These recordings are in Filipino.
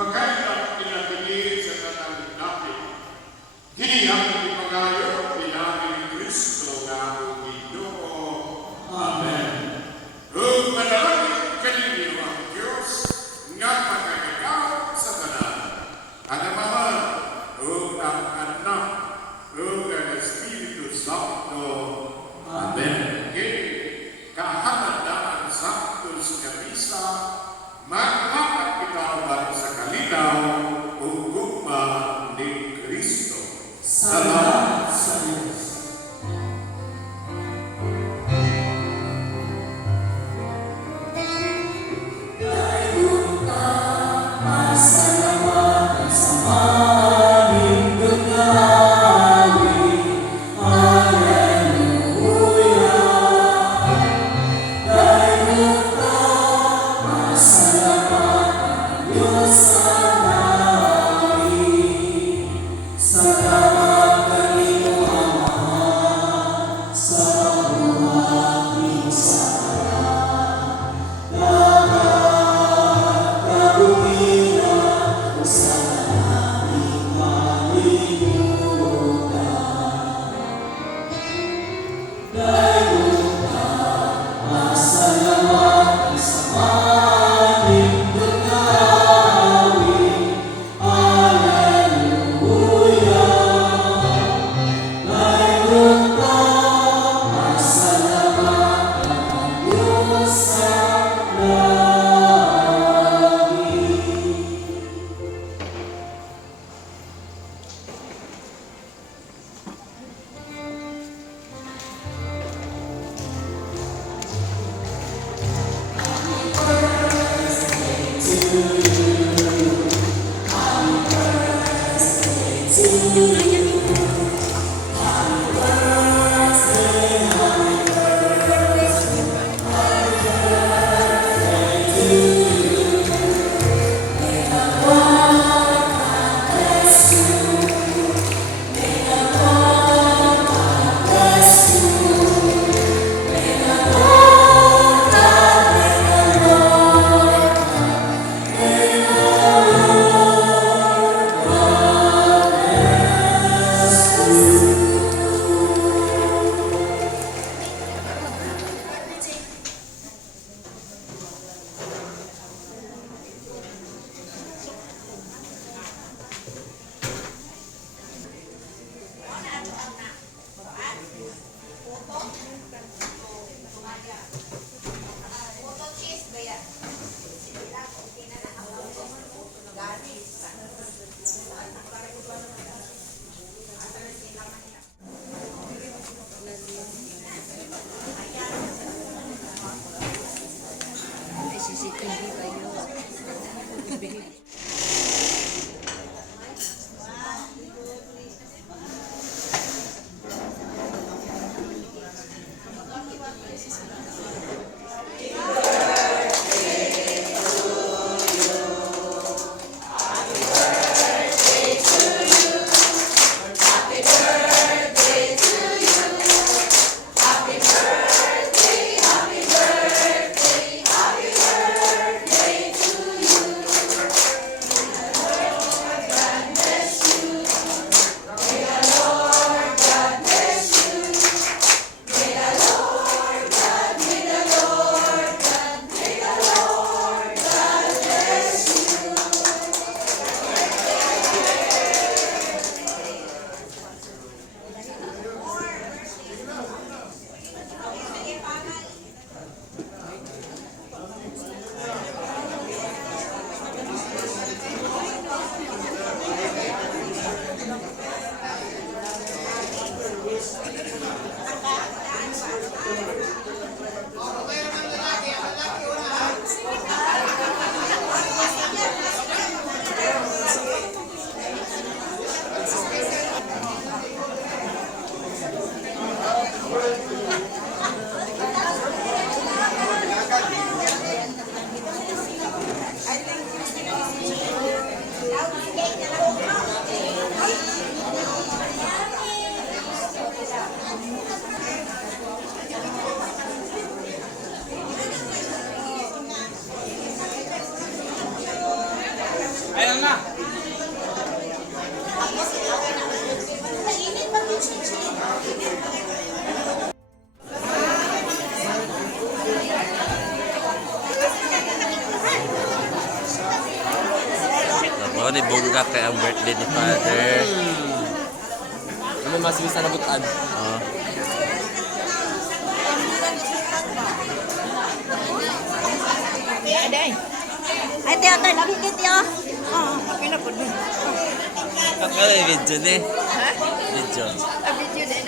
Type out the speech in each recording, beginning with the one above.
Ipagkailan pinatili sa tatawid natin. Hiniyang ipagayo pinagin ni Kristo na Ginoo. Amen. Kung manalangin kaninyo ang Diyos nga pagkagagaw sa tanan, ang Ama, o ang Anak, o ang Espiritu Santo. Amen. Kahanadaan Santos Kamisa, magpapat itaw sa kalinaw o gugma ni Kristo. Salamat sa Diyos. Salamat, Diyos, salamat. Ako ni Bunga kay ang birthday ni Father. Ano mas bisa nabutan? Oh. Ay, tiyo, tayo, lagi kayo, tiyo. Oo, okay na po. Ako ay video ni. Video. Video din.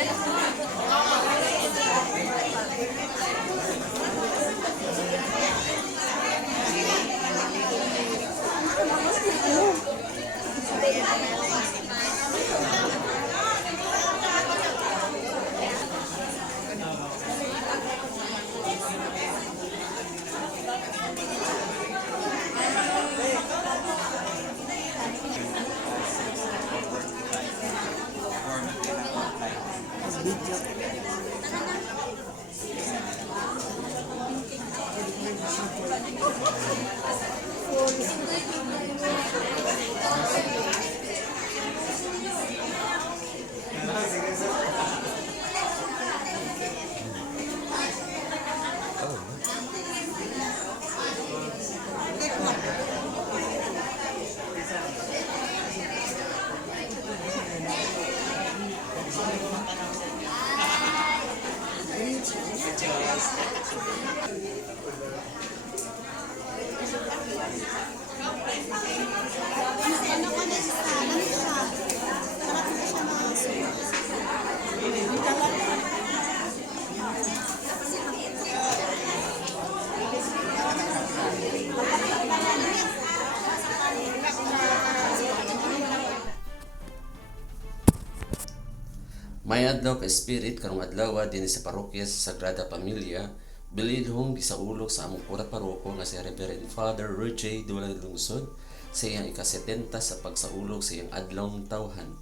May adlaw ka spirit karong adlaw din sa parokya sa Sagrada Familia bilidhong gisaulog sa among pura paroko nga si Reverend Father Roger Dulang Lungsod sa iyang ika-70 sa pagsaulog sa iyang adlawng tawhan.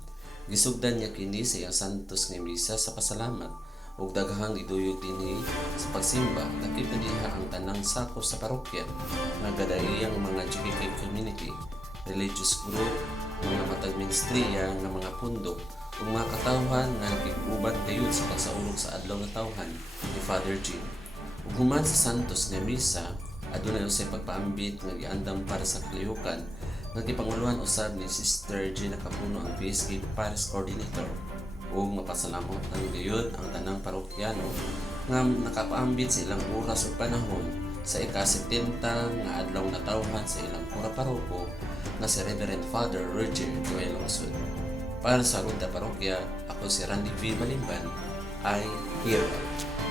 Gisugdan niya kini sa iyang santos nga misa sa pasalamat ug daghang iduyog dinhi sa pagsimba. Lakip na diha ang tanang sakop sa parokya nga gadaiyang mga GKK community, religious group, mga matag ministriya nga mga pundok ug mga katawhan nga nagiguban dayon sa pagsaulog sa adlaw nga tawhan ni Father Jim. Ug human sa santos nga misa, adunay usay pagpaambit nga giandam para sa kalihukan nga gipanguluhan usab ni Sister Gina Capuno ang PSG Paris Coordinator. Ug mapasalamot ang gayud ang tanang parokyano nga nakapaambit sa ilang oras ug panahon sa ika-70 nga adlaw nga tawhan sa ilang pura paroko nga si Reverend Father Roger Dulang Lungsod. Para sa Ruta Parokya, ako si Randy V. Malimban, I hereby